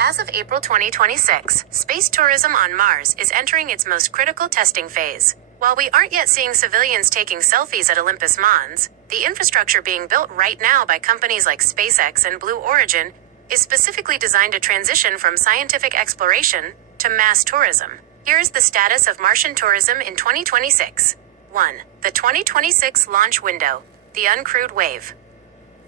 As of April 2026, space tourism on Mars is entering its most critical testing phase. While we aren't yet seeing civilians taking selfies at Olympus Mons, the infrastructure being built right now by companies like SpaceX and Blue Origin is specifically designed to transition from scientific exploration to mass tourism. Here is the status of Martian tourism in 2026. 1. The 2026 launch window, the uncrewed wave.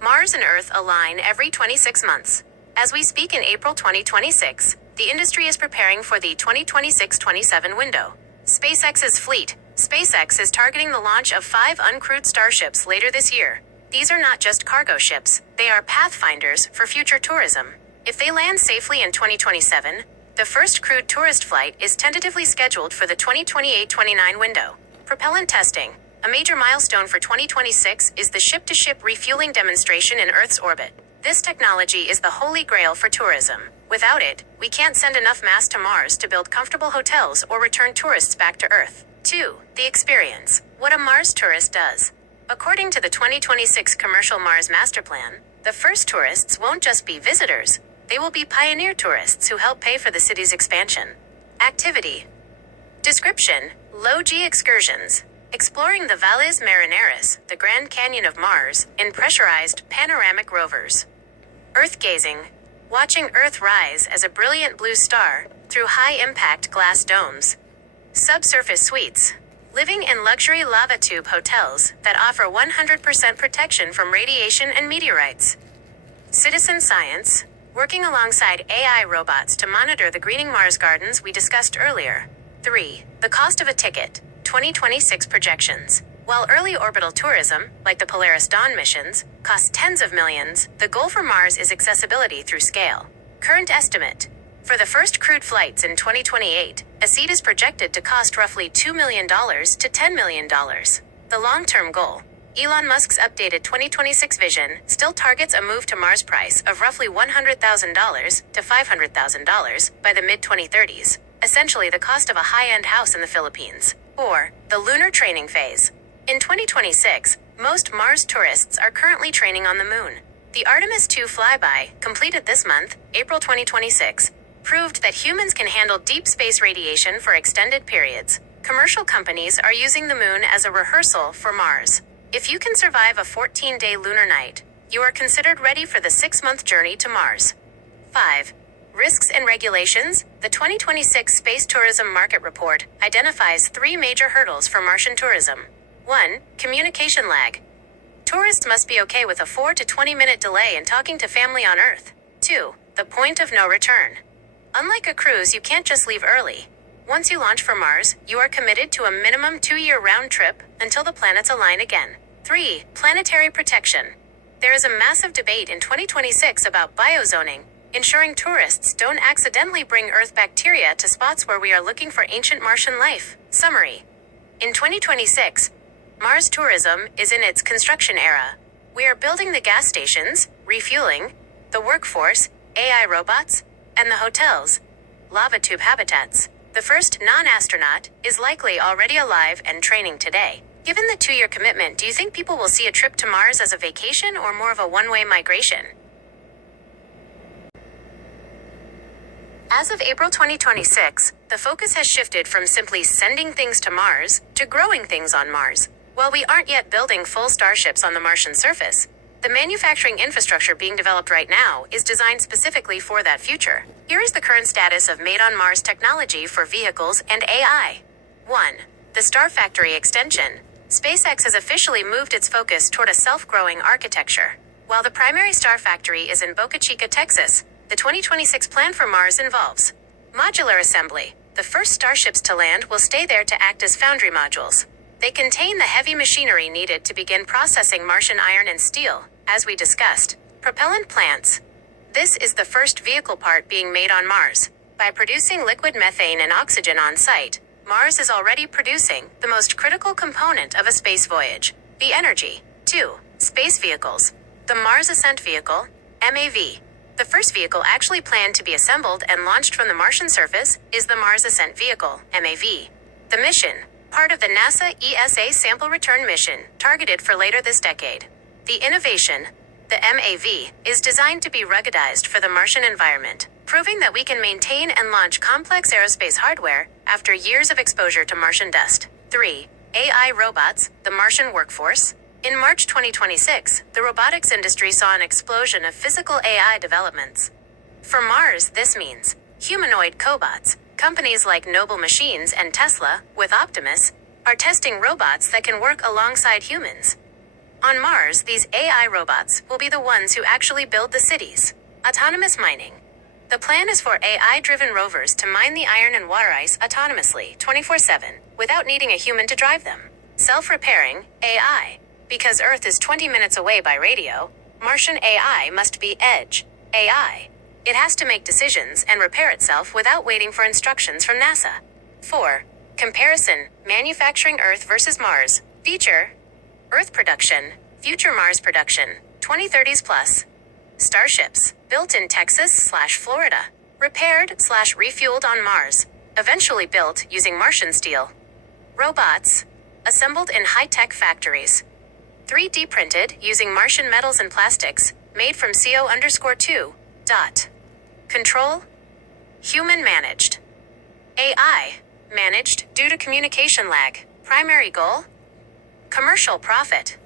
Mars and Earth align every 26 months. As we speak in April 2026, the industry is preparing for the 2026-27 window. SpaceX's fleet. SpaceX is targeting the launch of 5 uncrewed starships later this year. These are not just cargo ships, they are pathfinders for future tourism. If they land safely in 2027, the first crewed tourist flight is tentatively scheduled for the 2028-29 window. Propellant testing. A major milestone for 2026 is the ship-to-ship refueling demonstration in Earth's orbit. This technology is the holy grail for tourism. Without it, we can't send enough mass to Mars to build comfortable hotels or return tourists back to Earth. 2. The experience. What a Mars tourist does. According to the 2026 Commercial Mars Master Plan, the first tourists won't just be visitors, they will be pioneer tourists who help pay for the city's expansion. Activity. Description. Low-G excursions. Exploring the Valles Marineris, the Grand Canyon of Mars, in pressurized, panoramic rovers. Earth-gazing. Watching Earth rise as a brilliant blue star through high-impact glass domes. Subsurface suites. Living in luxury lava tube hotels that offer 100% protection from radiation and meteorites. Citizen science. Working alongside AI robots to monitor the greening Mars gardens we discussed earlier. 3. The cost of a ticket. 2026 projections. While early orbital tourism, like the Polaris Dawn missions, costs tens of millions, the goal for Mars is accessibility through scale. Current estimate. For the first crewed flights in 2028, a seat is projected to cost roughly $2 million to $10 million. The long-term goal. Elon Musk's updated 2026 vision still targets a move to Mars price of roughly $100,000 to $500,000 by the mid-2030s, essentially the cost of a high-end house in the Philippines. Or, the lunar training phase. In 2026, most Mars tourists are currently training on the moon. The Artemis II flyby, completed this month, April 2026, proved that humans can handle deep space radiation for extended periods. Commercial companies are using the moon as a rehearsal for Mars. If you can survive a 14-day lunar night, you are considered ready for the 6-month journey to Mars. 5. Risks and regulations. The 2026 Space Tourism Market Report identifies 3 major hurdles for Martian tourism. 1. Communication lag. Tourists must be okay with a 4 to 20-minute delay in talking to family on Earth. 2. The point of no return. Unlike a cruise, you can't just leave early. Once you launch for Mars, you are committed to a minimum 2-year round trip until the planets align again. 3. Planetary protection. There is a massive debate in 2026 about biozoning, ensuring tourists don't accidentally bring Earth bacteria to spots where we are looking for ancient Martian life. Summary. In 2026, Mars tourism is in its construction era. We are building the gas stations, refueling, the workforce, AI robots, and the hotels, lava tube habitats. The first non-astronaut is likely already alive and training today. Given the 2-year commitment, do you think people will see a trip to Mars as a vacation or more of a one-way migration? As of April 2026, the focus has shifted from simply sending things to Mars to growing things on Mars. While we aren't yet building full starships on the Martian surface, the manufacturing infrastructure being developed right now is designed specifically for that future. Here is the current status of made-on-Mars technology for vehicles and AI. 1. The Star Factory extension. SpaceX has officially moved its focus toward a self-growing architecture. While the primary Star Factory is in Boca Chica, Texas, the 2026 plan for Mars involves modular assembly. The first starships to land will stay there to act as foundry modules. They contain the heavy machinery needed to begin processing Martian iron and steel, as we discussed. Propellant plants. This is the first vehicle part being made on Mars. By producing liquid methane and oxygen on site, Mars is already producing the most critical component of a space voyage, the energy. 2. Space vehicles. The Mars Ascent Vehicle, MAV. The first vehicle actually planned to be assembled and launched from the Martian surface is the Mars Ascent Vehicle, MAV. The mission, part of the NASA ESA sample return mission, targeted for later this decade. The innovation, the MAV, is designed to be ruggedized for the Martian environment, proving that we can maintain and launch complex aerospace hardware after years of exposure to Martian dust. 3. AI robots, the Martian workforce. In March 2026, the robotics industry saw an explosion of physical AI developments. For Mars, this means humanoid cobots. Companies like Noble Machines and Tesla, with Optimus, are testing robots that can work alongside humans. On Mars, these AI robots will be the ones who actually build the cities. Autonomous mining. The plan is for AI-driven rovers to mine the iron and water ice autonomously, 24/7, without needing a human to drive them. Self-repairing, AI. Because Earth is 20 minutes away by radio, Martian AI must be edge AI. It has to make decisions and repair itself without waiting for instructions from NASA. 4. Comparison, manufacturing Earth versus Mars. Feature, Earth production, future Mars production, 2030s plus. Starships, built in Texas/Florida. Repaired/refueled on Mars. Eventually built using Martian steel. Robots, assembled in high-tech factories. 3D printed using Martian metals and plastics, made from CO_2. Control, human managed. AI, managed due to communication lag. Primary goal, commercial profit.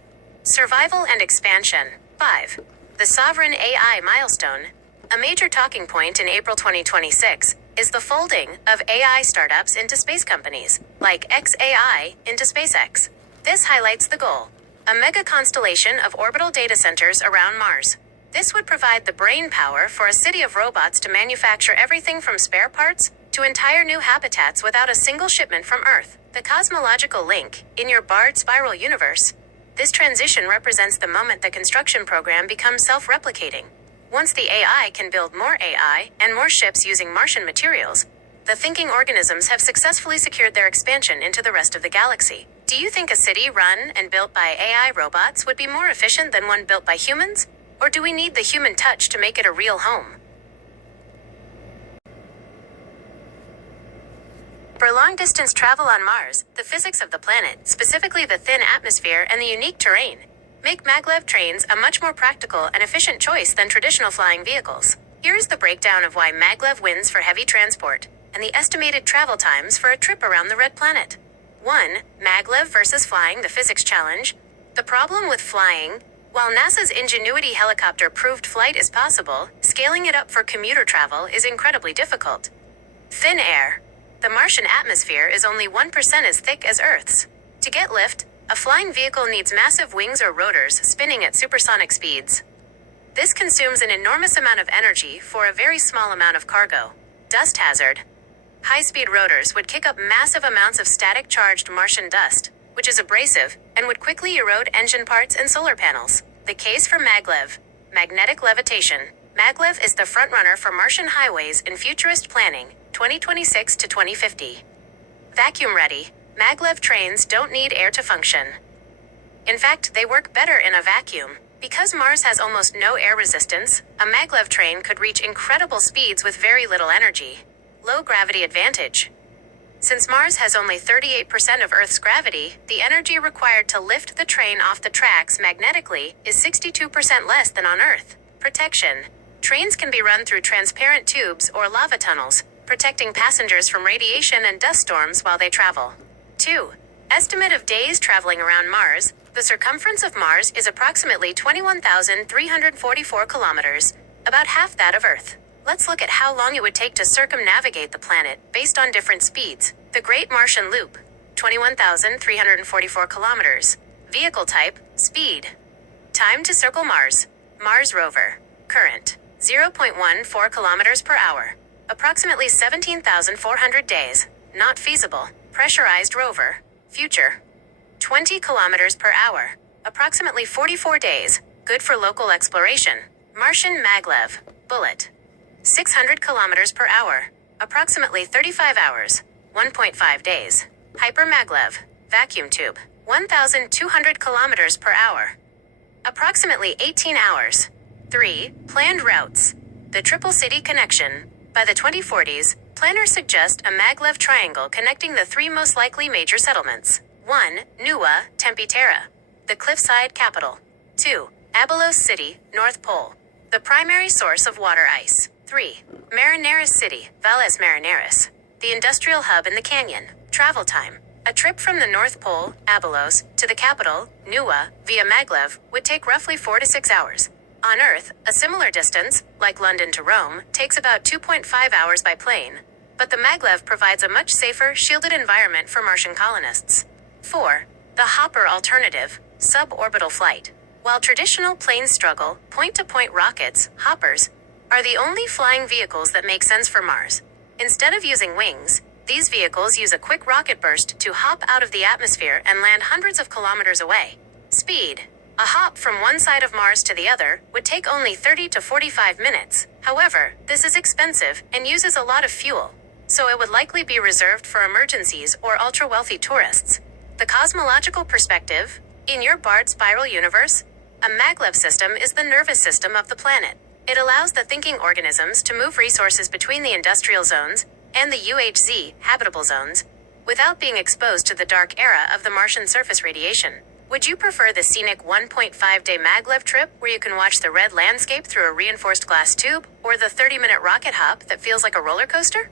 Survival and expansion. 5. The Sovereign AI milestone. A major talking point in April 2026 is the folding of AI startups into space companies, like xAI into SpaceX. This highlights the goal, a mega constellation of orbital data centers around Mars. This would provide the brain power for a city of robots to manufacture everything from spare parts to entire new habitats without a single shipment from Earth. The cosmological link, in your barred spiral universe. This transition represents the moment the construction program becomes self-replicating. Once the AI can build more AI and more ships using Martian materials, the thinking organisms have successfully secured their expansion into the rest of the galaxy. Do you think a city run and built by AI robots would be more efficient than one built by humans? Or do we need the human touch to make it a real home? For long-distance travel on Mars, the physics of the planet, specifically the thin atmosphere and the unique terrain, make maglev trains a much more practical and efficient choice than traditional flying vehicles. Here's the breakdown of why maglev wins for heavy transport, and the estimated travel times for a trip around the red planet. 1. Maglev versus flying, the physics challenge. The problem with flying, while NASA's Ingenuity helicopter proved flight is possible, scaling it up for commuter travel is incredibly difficult. Thin air. The Martian atmosphere is only 1% as thick as Earth's. To get lift, a flying vehicle needs massive wings or rotors spinning at supersonic speeds. This consumes an enormous amount of energy for a very small amount of cargo. Dust hazard. High-speed rotors would kick up massive amounts of static-charged Martian dust, which is abrasive and would quickly erode engine parts and solar panels. The case for maglev. Magnetic levitation. Maglev is the frontrunner for Martian highways in futurist planning, 2026 to 2050. Vacuum ready. Maglev trains don't need air to function. In fact, they work better in a vacuum. Because Mars has almost no air resistance, a maglev train could reach incredible speeds with very little energy. Low gravity advantage. Since Mars has only 38% of Earth's gravity, the energy required to lift the train off the tracks magnetically is 62% less than on Earth. Protection. Trains can be run through transparent tubes or lava tunnels, protecting passengers from radiation and dust storms while they travel. 2. Estimate of days traveling around Mars. The circumference of Mars is approximately 21,344 kilometers, about half that of Earth. Let's look at how long it would take to circumnavigate the planet based on different speeds. The Great Martian Loop, 21,344 kilometers. Vehicle type, speed. Time to circle Mars. Mars rover. Current, 0.14 kilometers per hour. Approximately 17,400 days. Not feasible. Pressurized rover. Future. 20 kilometers per hour. Approximately 44 days. Good for local exploration. Martian maglev. Bullet. 600 kilometers per hour. Approximately 35 hours. 1.5 days. Hyper maglev. Vacuum tube. 1,200 kilometers per hour. Approximately 18 hours. 3. Planned routes. The Triple City Connection. By the 2040s, planners suggest a maglev triangle connecting the three most likely major settlements. 1. Nuwa, Tempe Terra, the cliffside capital. 2. Abylos City, North Pole, the primary source of water ice. 3. Marineris City, Valles Marineris. The industrial hub in the canyon. Travel time. A trip from the North Pole, Abylos, to the capital, Nuwa, via Maglev, would take roughly 4 to 6 hours. On Earth, a similar distance, like London to Rome, takes about 2.5 hours by plane. But the Maglev provides a much safer, shielded environment for Martian colonists. 4. The Hopper alternative, suborbital flight. While traditional planes struggle, point-to-point rockets, hoppers, are the only flying vehicles that make sense for Mars. Instead of using wings, these vehicles use a quick rocket burst to hop out of the atmosphere and land hundreds of kilometers away. Speed. A hop from one side of Mars to the other would take only 30 to 45 minutes. However, this is expensive and uses a lot of fuel, so it would likely be reserved for emergencies or ultra-wealthy tourists. The cosmological perspective. In your Bard spiral universe, a maglev system is the nervous system of the planet. It allows the thinking organisms to move resources between the industrial zones and the UHZ, habitable zones, without being exposed to the dark era of the Martian surface radiation. Would you prefer the scenic 1.5-day maglev trip where you can watch the red landscape through a reinforced glass tube, or the 30-minute rocket hop that feels like a roller coaster?